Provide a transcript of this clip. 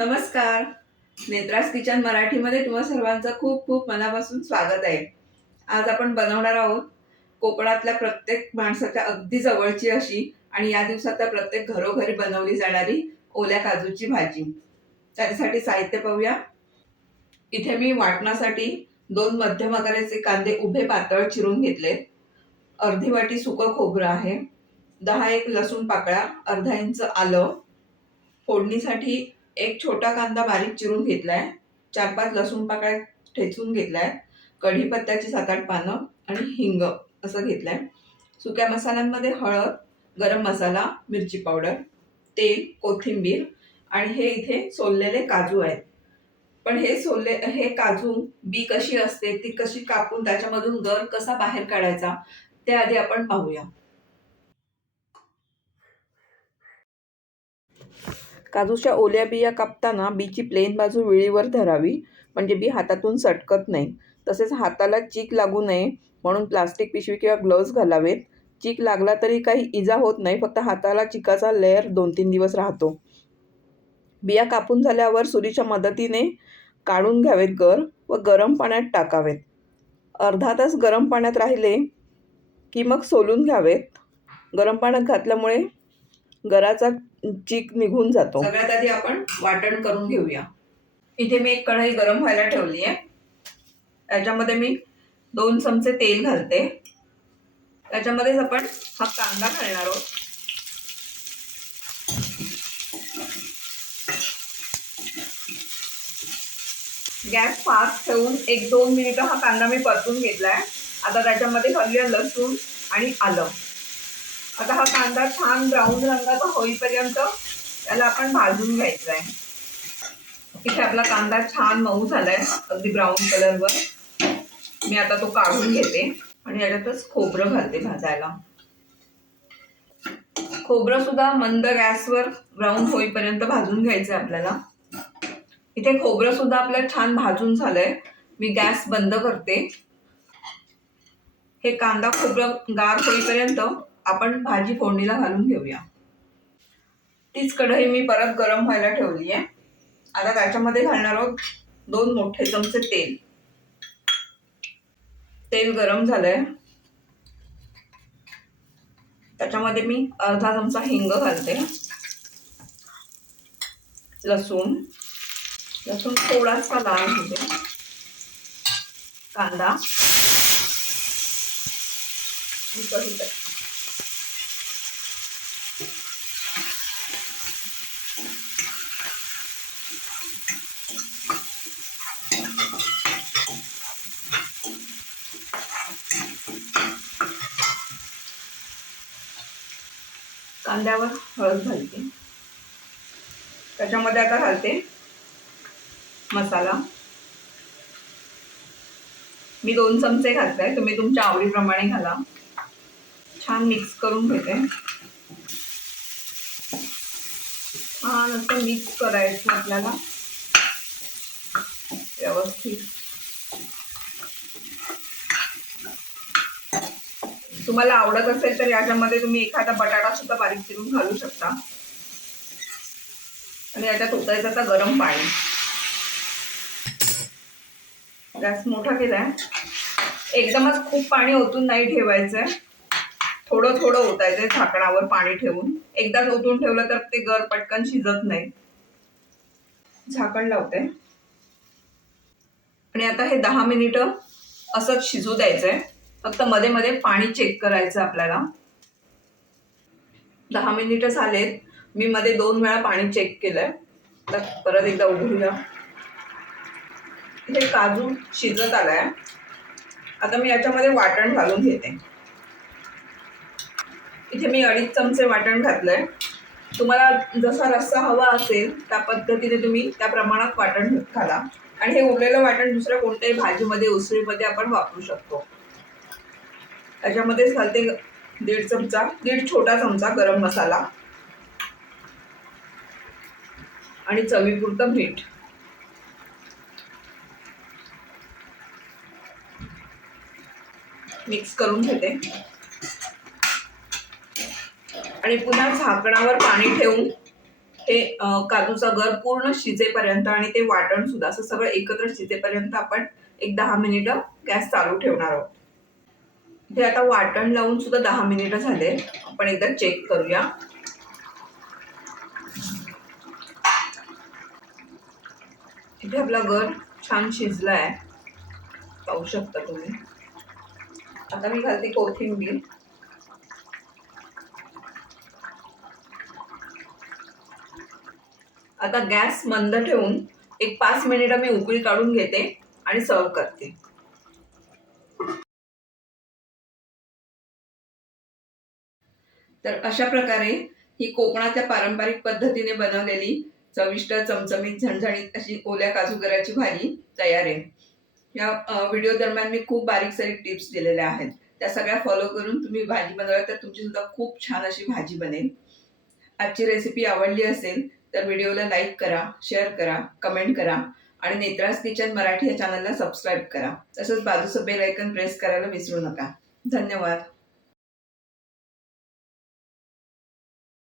नमस्कार. नेत्रास किचन मराठीमध्ये तुम्हा सर्वांचं खूप खूप मनापासून स्वागत आहे. आज आपण बनवणार आहोत कोकणातल्या प्रत्येक माणसाच्या अगदी जवळची अशी आणि या दिवसात तर प्रत्येक घरोघरी बनवली जाणारी ओल्या काजूची भाजी. त्याच्यासाठी साहित्य पाहूया. इथे मी वाटणासाठी दोन मध्यम आकाराचे कांदे उभे पातळ चिरून घेतले. अर्धी वाटी सुकं खोबरं आहे. दहा एक लसूण पाकळा अर्धा इंच आलं. फोडणीसाठी एक छोटा कांदा बारीक चिरून घेतला आहे चार पाच लसूण पाकळ्या ठेचून घेतला आहे कढीपत्त्याची सात आठ पानं आणि हिंग असं घेतलं आहे सुक्या मसाल्यांमध्ये हळद गरम मसाला मिरची पावडर तेल कोथिंबीर आणि हे इथे सोललेले काजू आहेत. पण हे सोलले हे काजू बी कशी असते ती कशी कापून त्याच्यामधून गर कसा बाहेर काढायचा ते आधी आपण पाहूया. काजूच्या ओल्या बिया कापताना बीची प्लेन बाजू विळीवर धरावी म्हणजे बी हातातून सटकत नाही. तसेच हाताला चीक लागू नये म्हणून प्लास्टिक पिशवी किंवा ग्लोव्ज घालावेत. चीक लागला तरी काही इजा होत नाही फक्त हाताला चिकाचा लेअर दोन तीन दिवस राहतो. बिया कापून झाल्यावर सुरीच्या मदतीने काढून घ्यावेत गर व गरम पाण्यात टाकावेत. अर्धा तास गरम पाण्यात राहिले की मग सोलून घ्यावेत. गरम पाण्यात घातल्यामुळे गराचा चीक निघून जातो. सगळ्यात आधी आपण वाटण करून घेऊया. इथे मी एक कढई गरम व्हायला ठेवली आहे त्याच्यामध्ये मी दोन चमचे तेल घालते. त्याच्यामध्येच आपण हा कांदा घालणार आहोत. गॅस फास्ट ठेवून एक दोन मिनिटं हा कांदा मी परतून घेतलाय. आता त्याच्यामध्ये घालूया लसूण आणि आलं. आता हा कांदा छान ब्राऊन रंगाचा होईपर्यंत त्याला आपण भाजून घ्यायचा आहे इथे आपला कांदा छान मऊ झालाय अगदी ब्राऊन कलरवर मी आता तो काढून घेते आणि याच्यातच खोबरं घालते भाजायला. खोबरं सुद्धा मंद गॅसवर ब्राऊन होईपर्यंत भाजून घ्यायचं आहे आपल्याला. इथे खोबरं सुद्धा आपलं छान भाजून झालंय. मी गॅस बंद करते. हे कांदा खोबरं गार होईपर्यंत आपण भाजी फोडणीला घालून घेऊया. तीच कढई मी परत गरम व्हायला ठेवली आहे आता त्याच्यामध्ये घालणार आहोत दोन मोठे चमचे तेल. तेल गरम झालंय. त्याच्यामध्ये मी अर्धा चमचा हिंग घालते. लसूण. लसूण थोडासा लाल होते कांदा. कांद्यावर हळद घालते. त्याच्यामध्ये आता घालते मसाला. मी दोन चमचे घालते तुम्ही तुमच्या आवडीप्रमाणे घाला. छान मिक्स करून घेते. छान असं मिक्स करायचं आपल्याला. व्यवस्थित. तुम्हाला आवडत असेल तर याच्यामध्ये तुम्ही एखादा बटाटा सुद्धा बारीक चिरून घालू शकता. आणि याच्यात उतरायचं आता गरम पाणी. गॅस मोठा केलाय. एकदमच खूप पाणी ओतून नाही ठेवायचंय. थोडं थोडं ओतायचंय झाकणावर पाणी ठेवून. एकदाच ओतून ठेवलं तर ते गर पटकन शिजत नाही. झाकण लावते. आणि आता हे दहा मिनिटं असंच शिजू द्यायचंय. फक्त मध्ये मध्ये पाणी चेक करायचं आपल्याला. दहा मिनिटं झालेत. मी मध्ये दोन वेळा पाणी चेक केलंय. तर परत एकदा उघडूया इथे काजू शिजत आलाय. आता मी याच्यामध्ये वाटण घालून घेते. इथे मी अडीच चमचे वाटण घातलंय. तुम्हाला जसा रस्सा हवा असेल त्या पद्धतीने तुम्ही त्या प्रमाणात वाटण घाला. आणि हे उरलेलं वाटण दुसऱ्या कोणत्याही भाजीमध्ये उसळीमध्ये आपण वापरू शकतो. त्याच्यामध्येच घालते दीड चमचा दीड छोटा चमचा गरम मसाला. आणि चवीपुरतं मीठ. मिक्स करून घेते. आणि पुन्हा झाकणावर पाणी ठेवून हे काजूचा गर पूर्ण शिजेपर्यंत आणि ते वाटण सुद्धा असं सगळं एकत्र शिजेपर्यंत आपण एक दहा मिनिटं गॅस चालू ठेवणार आहोत. हे आता वाटण लावून सुद्धा दहा मिनिटं झाले. आपण एकदा चेक करूया. इथे आपला गर छान शिजला आहे पाहू शकता तुम्ही. आता मी घालते कोथिंबीर. आता गॅस मंद ठेवून एक पाच मिनिटं मी उकळी काढून घेते आणि सर्व करते. तर अशा प्रकारे ही कोकणाच्या पारंपरिक पद्धतीने बनवलेली चविष्ट चमचमीत झणझणीत अशी ओल्या काजूगराची भाजी तयार आहे. या व्हिडिओ दरम्यान मी खूप बारीक सारीक टिप्स दिलेल्या आहेत. त्या सगळ्या फॉलो करून तुम्ही भाजी बनवल्या तर तुमची सुद्धा खूप छान अशी भाजी बनेल. आजची रेसिपी आवडली असेल तर व्हिडिओला लाईक करा शेअर करा कमेंट करा आणि नेत्रास किचन मराठी या चॅनलला सबस्क्राईब करा. तसंच बाजूचं बेल आयकन प्रेस करायला विसरू नका. धन्यवाद.